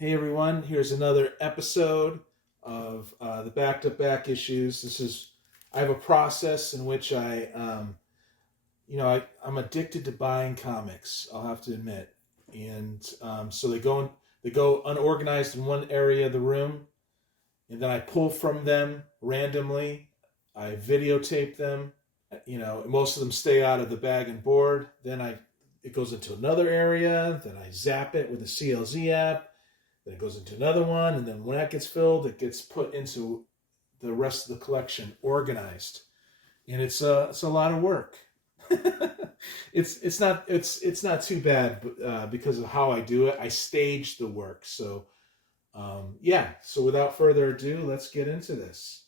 Hey everyone, here's another episode of the Back to Back issues. I have a process in which I'm addicted to buying comics. I'll have to admit, and so they go unorganized in one area of the room, and then I pull from them randomly. I videotape them. Most of them stay out of the bag and board. It goes into another area. Then I zap it with the CLZ app. Then it goes into another one, and then when that gets filled, it gets put into the rest of the collection, organized, and it's a lot of work. It's not too bad because of how I do it. I stage the work, so yeah. So without further ado, let's get into this.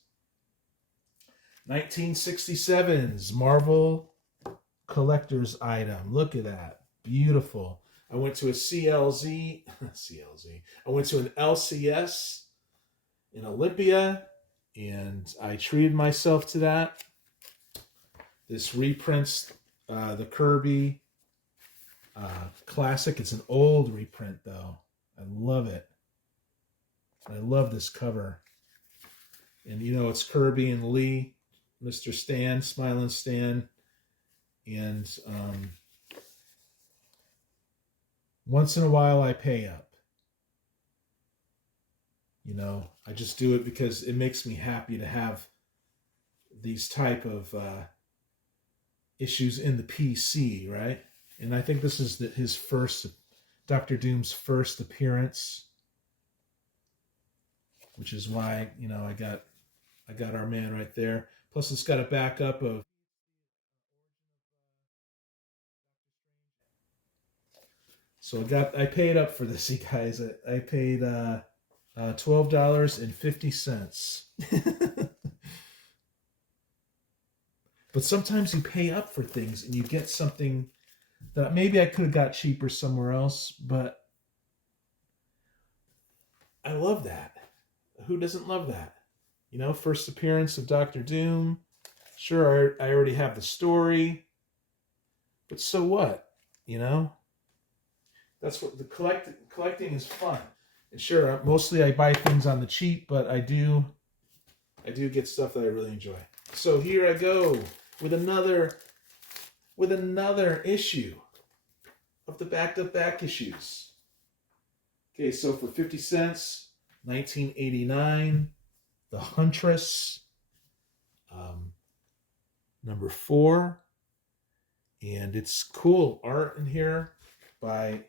1967's Marvel collector's item. Look at that, beautiful. I went to a CLZ. I went to an LCS in Olympia, and I treated myself to that. This reprints the Kirby classic. It's an old reprint, though. I love it. I love this cover. And it's Kirby and Lee, Mr. Stan, Smiling Stan, and once in a while I pay up. I just do it because it makes me happy to have these type of issues in the PC, right? And I think this is his first, Dr. Doom's first appearance, which is why I got our man right there. Plus, it's got a backup of. So I paid up for this, you guys. I paid $12.50. But sometimes you pay up for things and you get something that maybe I could have got cheaper somewhere else, but I love that. Who doesn't love that? First appearance of Dr. Doom. Sure, I already have the story, but so what? That's what the collecting is fun. And sure, mostly I buy things on the cheap, but I do get stuff that I really enjoy. So here I go with another issue of the Back to Back issues. Okay, so for 50 cents, 1989, The Huntress, number 4, and it's cool art in here by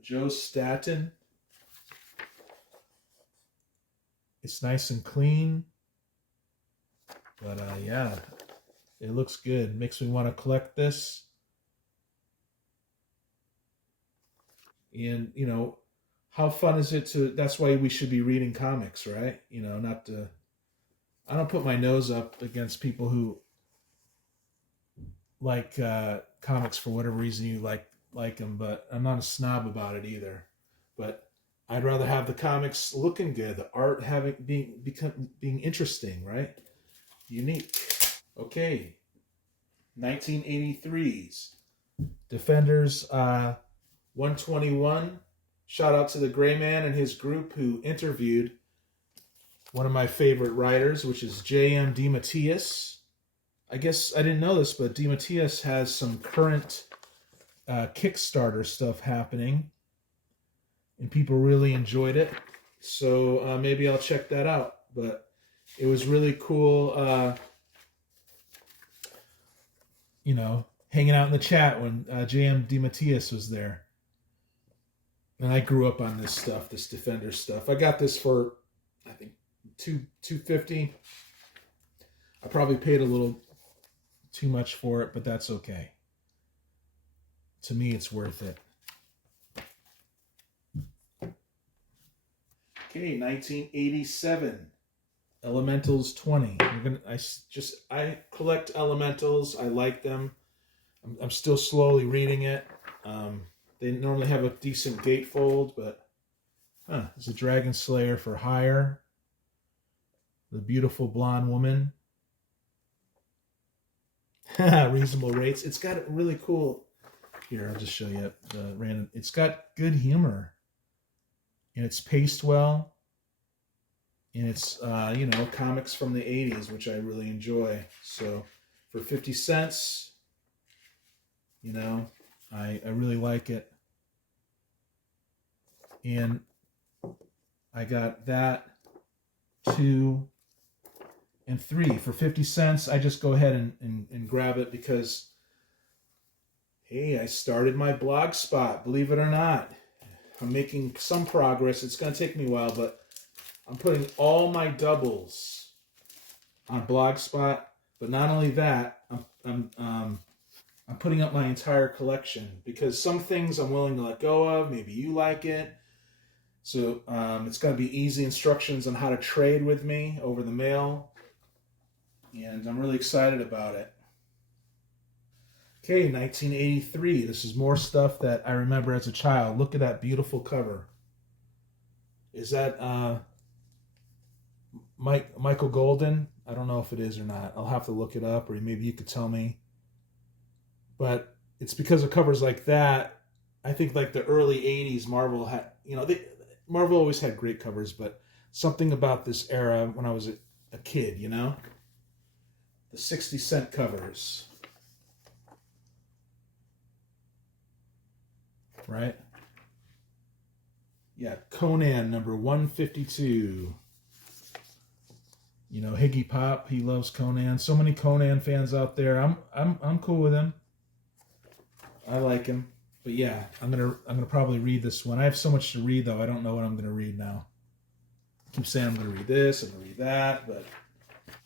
Joe Staton. It's nice and clean, but yeah, it looks good. Makes me want to collect this. And how fun is it to? That's why we should be reading comics, right? Not to. I don't put my nose up against people who like comics for whatever reason you like them, but I'm not a snob about it either. But I'd rather have the comics looking good, the art being interesting, right? Unique. Okay. 1983's Defenders 121. Shout out to the Gray Man and his group who interviewed one of my favorite writers, which is J.M. DeMatteis. I guess I didn't know this, but DeMatteis has some current Kickstarter stuff happening, and people really enjoyed it. So maybe I'll check that out. But it was really cool, hanging out in the chat when J.M. DeMatteis was there. And I grew up on this stuff, this Defender stuff. I got this for, I think, $2.50. I probably paid a little too much for it, but that's okay. To me, it's worth it. Okay, 1987, Elementals 20. I collect Elementals. I like them. I'm still slowly reading it. They normally have a decent gatefold, but there's a Dragon Slayer for hire. The beautiful blonde woman. Reasonable rates. It's got really cool. Here, I'll just show you the random. It's got good humor. and it's paced well, and it's you know, comics from the 80s, which I really enjoy. So for 50 cents, you know, I really like it. And I got that, 2 and 3 for 50 cents. I just go ahead and grab it because, hey, I started my blog spot, believe it or not. I'm making some progress. It's going to take me a while, but I'm putting all my doubles on Blogspot. But not only that, I'm putting up my entire collection because some things I'm willing to let go of. Maybe you like it. So it's going to be easy instructions on how to trade with me over the mail. And I'm really excited about it. Okay, 1983. This is more stuff that I remember as a child. Look at that beautiful cover. Is that Michael Golden? I don't know if it is or not. I'll have to look it up, or maybe you could tell me. But it's because of covers like that. I think like the early 80s, Marvel had, you know, Marvel always had great covers, but something about this era when I was a kid, you know? The 60-cent covers. Right? Yeah, Conan number 152. You know, Higgy Pop, he loves Conan. So many Conan fans out there. I'm cool with him. I like him. But yeah, I'm gonna probably read this one. I have so much to read though. I don't know what I'm gonna read now. I keep saying I'm gonna read this, I'm gonna read that, but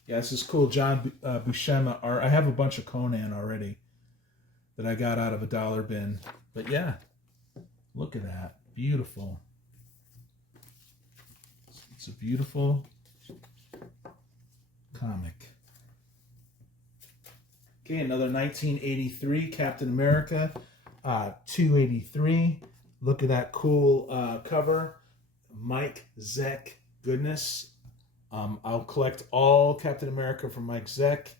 yeah, this is cool. John Buscema art. I have a bunch of Conan already that I got out of a dollar bin. But yeah, look at that. Beautiful. It's a beautiful comic. Okay, another 1983 Captain America, 283. Look at that cool cover. Mike Zeck goodness. I'll collect all Captain America from Mike Zeck.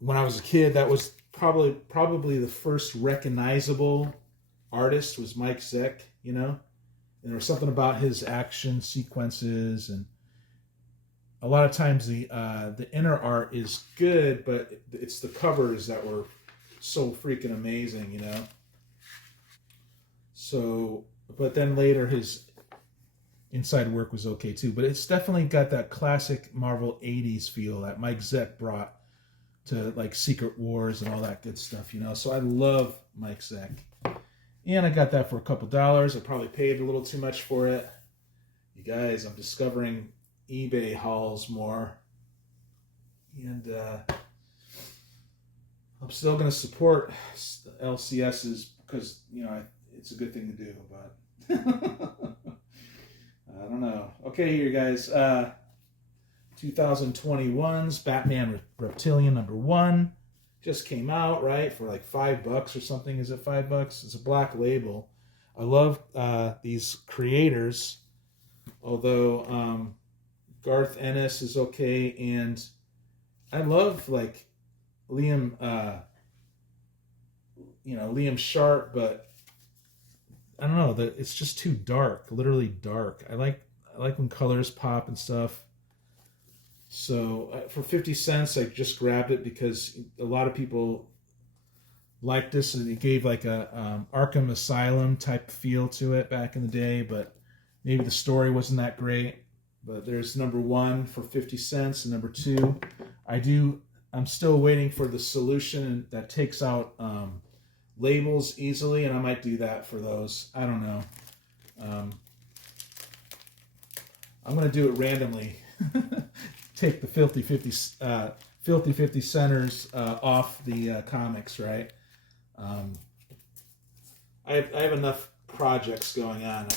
When I was a kid, that was probably the first recognizable artist was Mike Zeck, you know? And there was something about his action sequences, and a lot of times the inner art is good, but it's the covers that were so freaking amazing, you know? So, but then later his inside work was okay too, but it's definitely got that classic Marvel 80s feel that Mike Zeck brought to like Secret Wars and all that good stuff, you know? So I love Mike Zeck. And I got that for a couple dollars. I probably paid a little too much for it. You guys, I'm discovering eBay hauls more. And I'm still going to support LCSs because, you know, it's a good thing to do, but I don't know. Okay, here, guys. 2021's Batman Reptilian number 1. Just came out, right, for like $5 or something. Is it $5? It's a black label. I love these creators, although Garth Ennis is okay, and I love like Liam, Liam Sharp, but I don't know, it's just too dark, literally dark. I like when colors pop and stuff. So for 50 cents, I just grabbed it because a lot of people liked this, and it gave like a Arkham Asylum type feel to it back in the day, but maybe the story wasn't that great. But there's number 1 for 50 cents, and number 2, I'm still waiting for the solution that takes out labels easily, and I might do that for those. I don't know. I'm going to do it randomly. Take the filthy 50 centers off the comics, right? I have enough projects going on.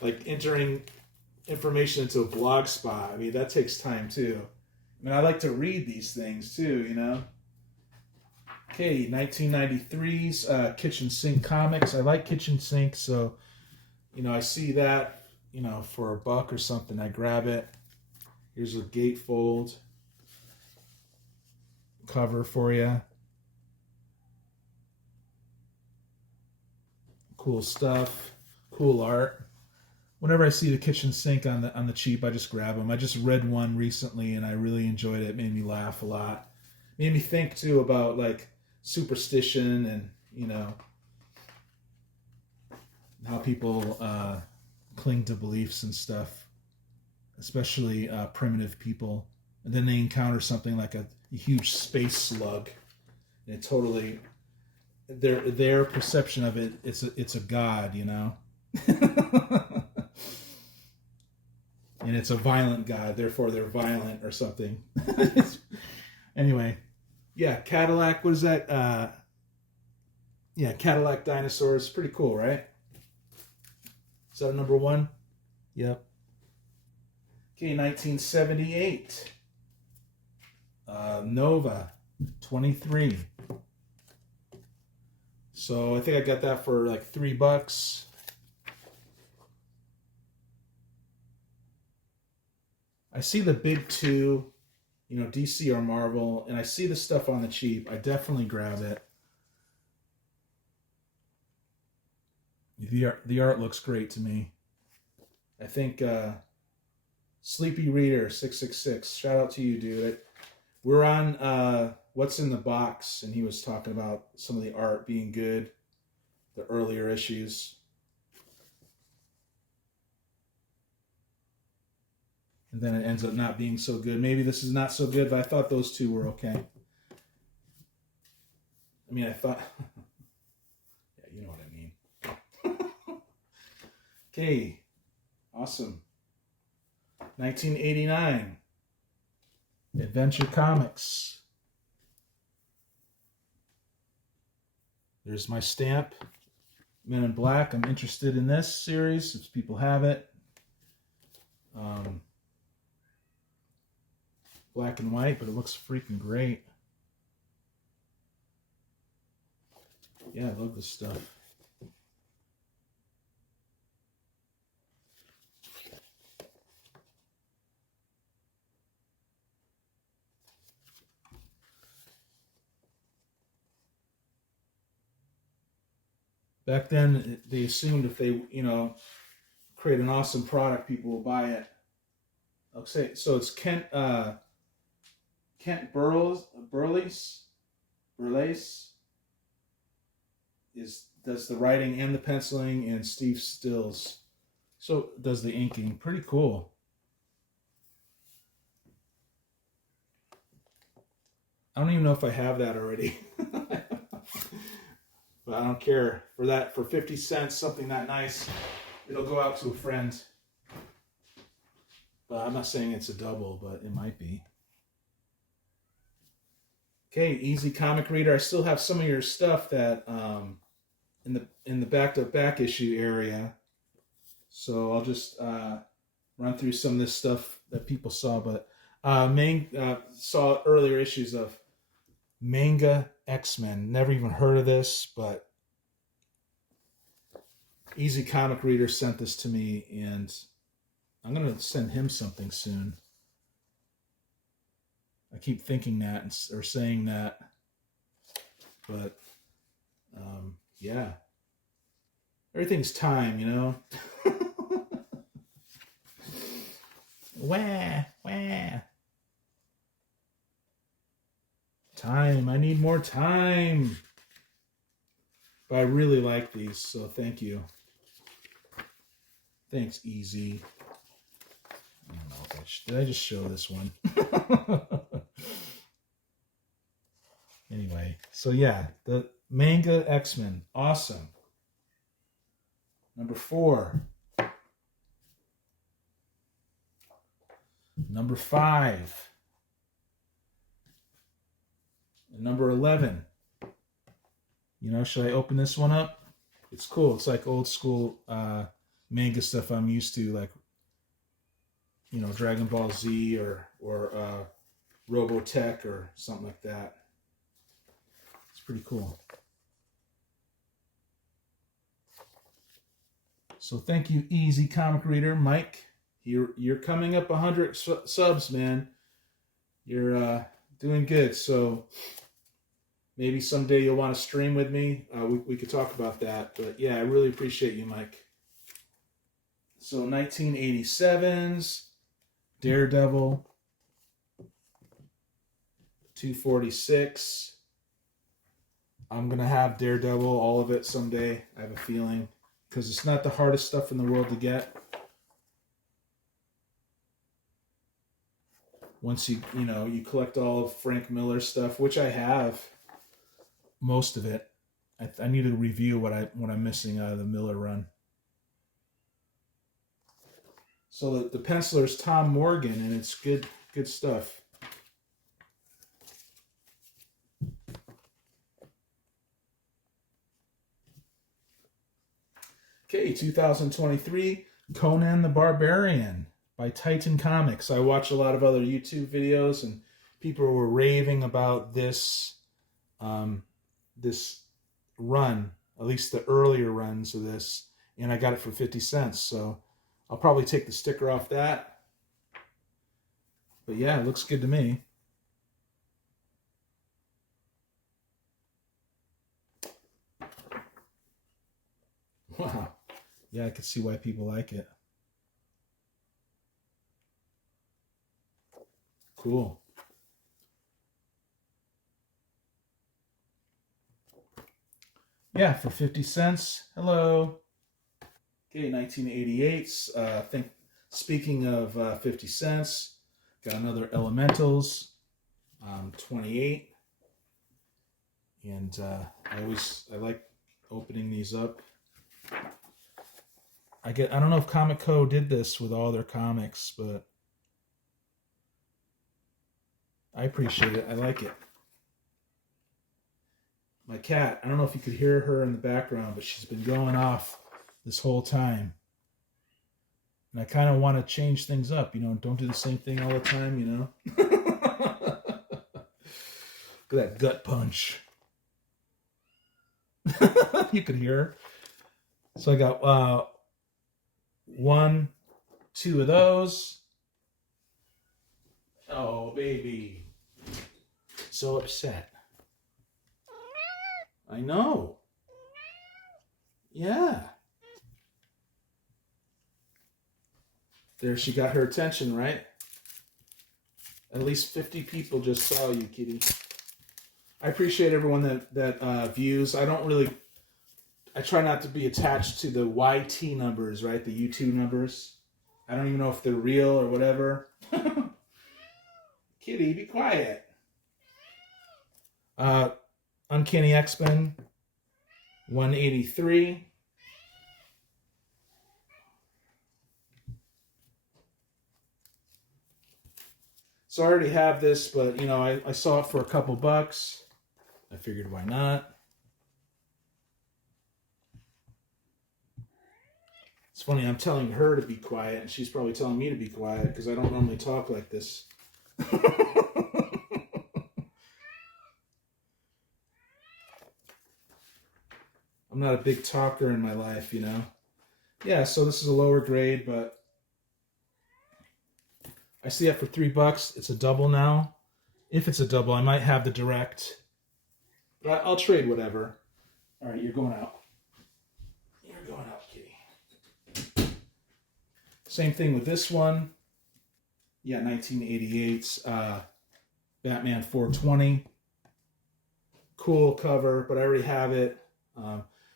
Like entering information into a blog spot. I mean, that takes time too. I mean, I like to read these things too, you know? Okay, 1993's Kitchen Sink Comics. I like Kitchen Sink, so, you know, I see that, you know, for $1 or something, I grab it. Here's a gatefold cover for you. Cool stuff. Cool art. Whenever I see the kitchen sink on the cheap, I just grab them. I just read one recently and I really enjoyed it. It made me laugh a lot. It made me think too about like superstition and how people cling to beliefs and stuff, especially primitive people. And then they encounter something like a huge space slug, and it totally their perception of it. It's a god, and it's a violent god. Therefore, they're violent or something. Anyway, yeah, Cadillac. What is that? Yeah, Cadillac dinosaurs. Pretty cool, right? Is that a number one? Yep. Okay, 1978. Nova 23. So I think I got that for like $3. I see the big two, DC or Marvel, and I see the stuff on the cheap. I definitely grab it. The art looks great to me. I think Sleepy Reader 666. Shout out to you, dude. We're on What's in the Box, and he was talking about some of the art being good, the earlier issues. And then it ends up not being so good. Maybe this is not so good, but I thought those two were okay. I mean, I thought... yeah, you know what I mean. Okay, awesome. 1989. Adventure Comics. There's my stamp. Men in Black. I'm interested in this series if people have it. Black and white, but it looks freaking great. Yeah, I love this stuff. Back then, they assumed if they, create an awesome product, people will buy it. Okay, so it's Kent Burleis does the writing and the penciling, and Steve Stills does the inking. Pretty cool. I don't even know if I have that already. But I don't care. For that, for 50 cents, something that nice, it'll go out to a friend. But I'm not saying it's a double, but it might be. Okay, Easy Comic Reader. I still have some of your stuff that in the back-to-back issue area. So I'll just run through some of this stuff that people saw. But saw earlier issues of Manga X-Men. Never even heard of this, but Easy Comic Reader sent this to me, and I'm going to send him something soon. I keep thinking that or saying that, but yeah. Everything's time, Wah, wah. Time. I need more time. But I really like these, so thank you. Thanks, Easy. I don't know. Did I just show this one? Anyway, so yeah, the Manga X-Men. Awesome. Number 4. Number 5. And number 11. Should I open this one up? It's cool. It's like old school manga stuff I'm used to, like, Dragon Ball Z or Robotech or something like that. It's pretty cool. So thank you, Easy Comic Reader. Mike, you're coming up 100 subs, man. You're doing good. So maybe someday you'll want to stream with me. We could talk about that. But yeah, I really appreciate you, Mike. So 1987's Daredevil, 246. I'm going to have Daredevil, all of it someday. I have a feeling. Because it's not the hardest stuff in the world to get. Once you collect all of Frank Miller's stuff, which I have, most of it. I need to review what I'm missing out of the Miller run. So the penciler's Tom Morgan, and it's good stuff. Okay, 2023, Conan the Barbarian by Titan Comics. I watch a lot of other YouTube videos, and people were raving about this this run, at least the earlier runs of this, and I got it for 50 cents. So I'll probably take the sticker off that. But yeah, it looks good to me. Wow. Yeah, I can see why people like it. Cool. Yeah, for 50 cents. Hello. Okay, 1988. Speaking of 50 cents, got another Elementals, 28. And I like opening these up. I don't know if Comic Co did this with all their comics, but I appreciate it. I like it. My cat, I don't know if you could hear her in the background, but she's been going off this whole time. And I kind of want to change things up, don't do the same thing all the time, Look at that gut punch. You could hear her. So I got 1, 2 of those. Oh, baby. So upset. I know. Yeah. There, she got her attention, right? At least 50 people just saw you, kitty. I appreciate everyone that views. I try not to be attached to the YT numbers, right? The YouTube numbers. I don't even know if they're real or whatever. Kitty, be quiet. Uncanny X-Men, 183. So I already have this, but I saw it for a couple bucks. I figured, why not? It's funny, I'm telling her to be quiet, and she's probably telling me to be quiet because I don't normally talk like this. I'm not a big talker in my life, Yeah, so this is a lower grade, but I see it for $3. It's a double now. If it's a double, I might have the direct. But I'll trade whatever. All right, you're going out. You're going out, kitty. Same thing with this one. Yeah, 1988's Batman 420. Cool cover, but I already have it.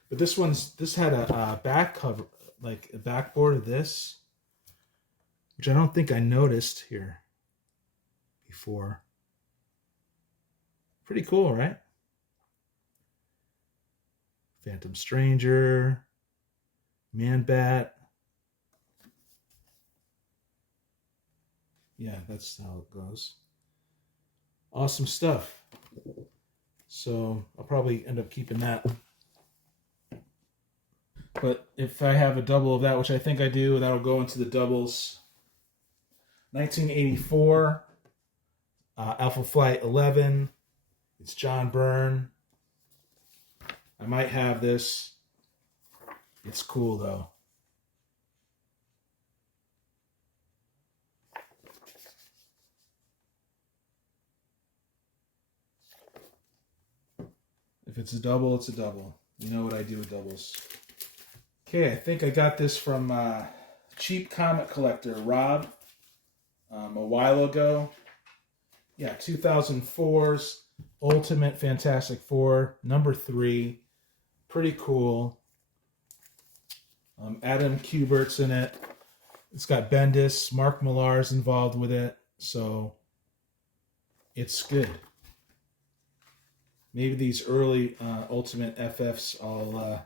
But this had a back cover, like a backboard of this, which I don't think I noticed here before. Pretty cool, right? Phantom Stranger, Man-Bat. Yeah, that's how it goes. Awesome stuff. So I'll probably end up keeping that. But if I have a double of that, which I think I do, that'll go into the doubles. 1984, Alpha Flight 11. It's John Byrne. I might have this. It's cool, though. If it's a double, it's a double. You know what I do with doubles. Okay, I think I got this from cheap comic collector, Rob, a while ago. Yeah, 2004's Ultimate Fantastic Four, number 3. Pretty cool. Adam Kubert's in it. It's got Bendis. Mark Millar's involved with it. So it's good. Maybe these early Ultimate FFs I'll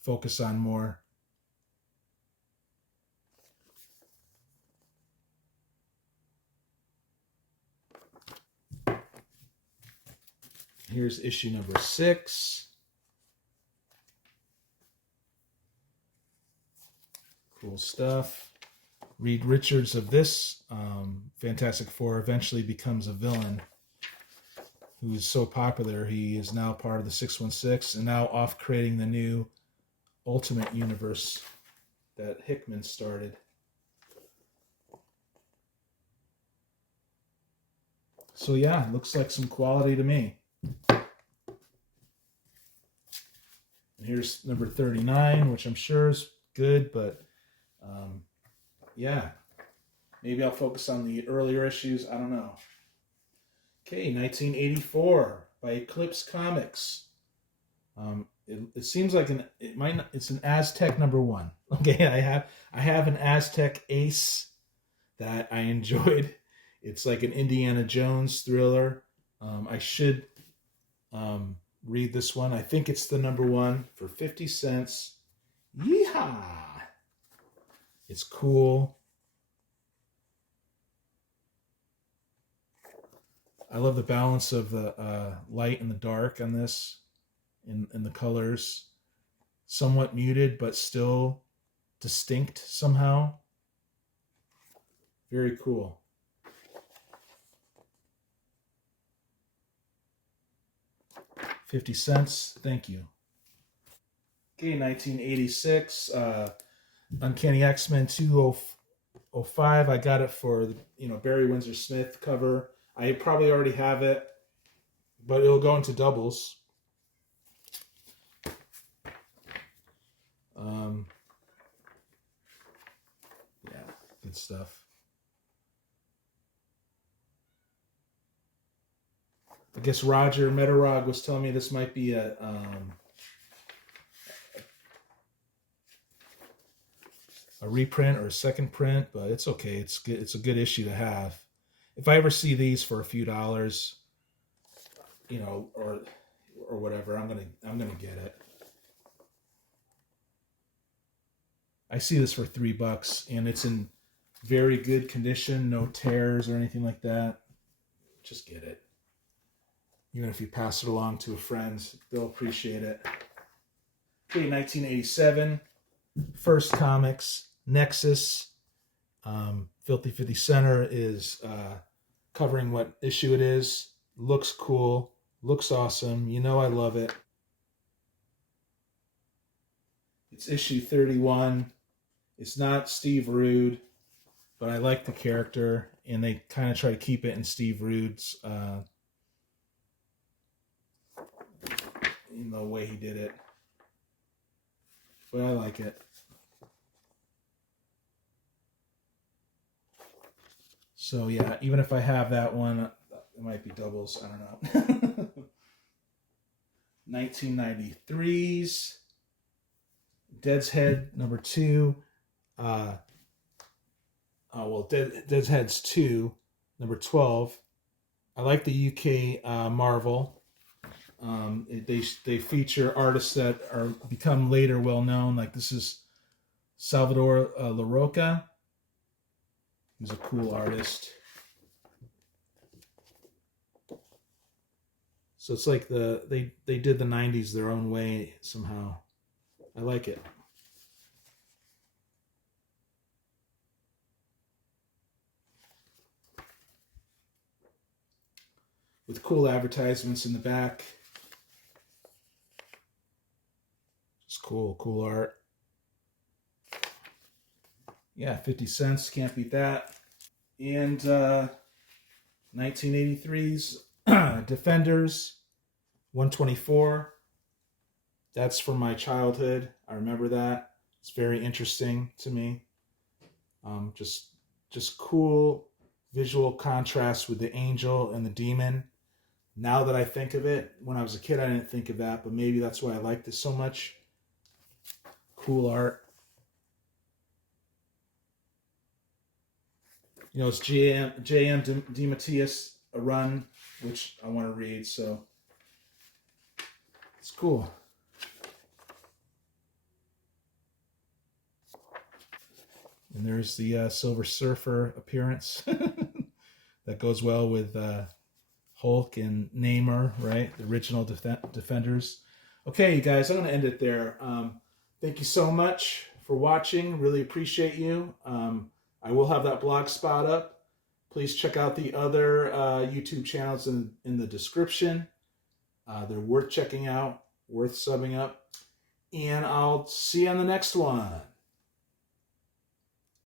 focus on more. Here's issue number 6. Cool stuff. Reed Richards of this Fantastic Four eventually becomes a villain who is so popular he is now part of the 616 and now off creating the new Ultimate Universe that Hickman started. So yeah, looks like some quality to me. And here's number 39, which I'm sure is good, but yeah, maybe I'll focus on the earlier issues. I don't know. Okay, 1984 by Eclipse Comics. It seems like it's an Aztec number 1. Okay, I have an Aztec Ace that I enjoyed. It's like an Indiana Jones thriller. I should read this one. I think it's the number 1 for 50 cents. Yeehaw! It's cool. I love the balance of the light and the dark on this, in the colors. Somewhat muted, but still distinct somehow. Very cool. $0.50. Thank you. Okay, 1986. Uncanny X-Men 205. I got it for the Barry Windsor Smith cover. I probably already have it, but it'll go into doubles. Yeah, good stuff. I guess Roger Metarog was telling me this might be a reprint or a second print, but it's okay. It's good. It's a good issue to have. If I ever see these for a few dollars, or whatever, I'm gonna get it. I see this for $3, and it's in very good condition, no tears or anything like that. Just get it. Even if you pass it along to a friend, they'll appreciate it. Okay, 1987, First Comics, Nexus. Filthy 50 Center is covering what issue it is. Looks cool. Looks awesome. I love it. It's issue 31. It's not Steve Rude, but I like the character, and they kind of try to keep it in Steve Rude's in the way he did it. But I like it. So yeah, even if I have that one, it might be doubles. I don't know. 1993's Dead's Head number 2. Dead's Head's 2, number 12. I like the UK Marvel. They feature artists that are become later well known. Like this is Salvador LaRocca. He's a cool artist. So it's like they did the 90s their own way somehow. I like it. With cool advertisements in the back. It's cool art. Yeah, 50 cents, can't beat that. And 1983's Defenders 124. That's from my childhood. I remember that. It's very interesting to me. Just cool visual contrast with the angel and the demon. Now that I think of it, when I was a kid, I didn't think of that, but maybe that's why I like this so much. Cool art. You know, it's J.M. DeMatteis, a run, which I want to read, so it's cool. And there's the Silver Surfer appearance. That goes well with Hulk and Namor, right? The original Defenders. Okay, you guys, I'm going to end it there. Thank you so much for watching. Really appreciate you. I will have that blog spot up. Please check out the other YouTube channels in the description. They're worth checking out, worth subbing up. And I'll see you on the next one.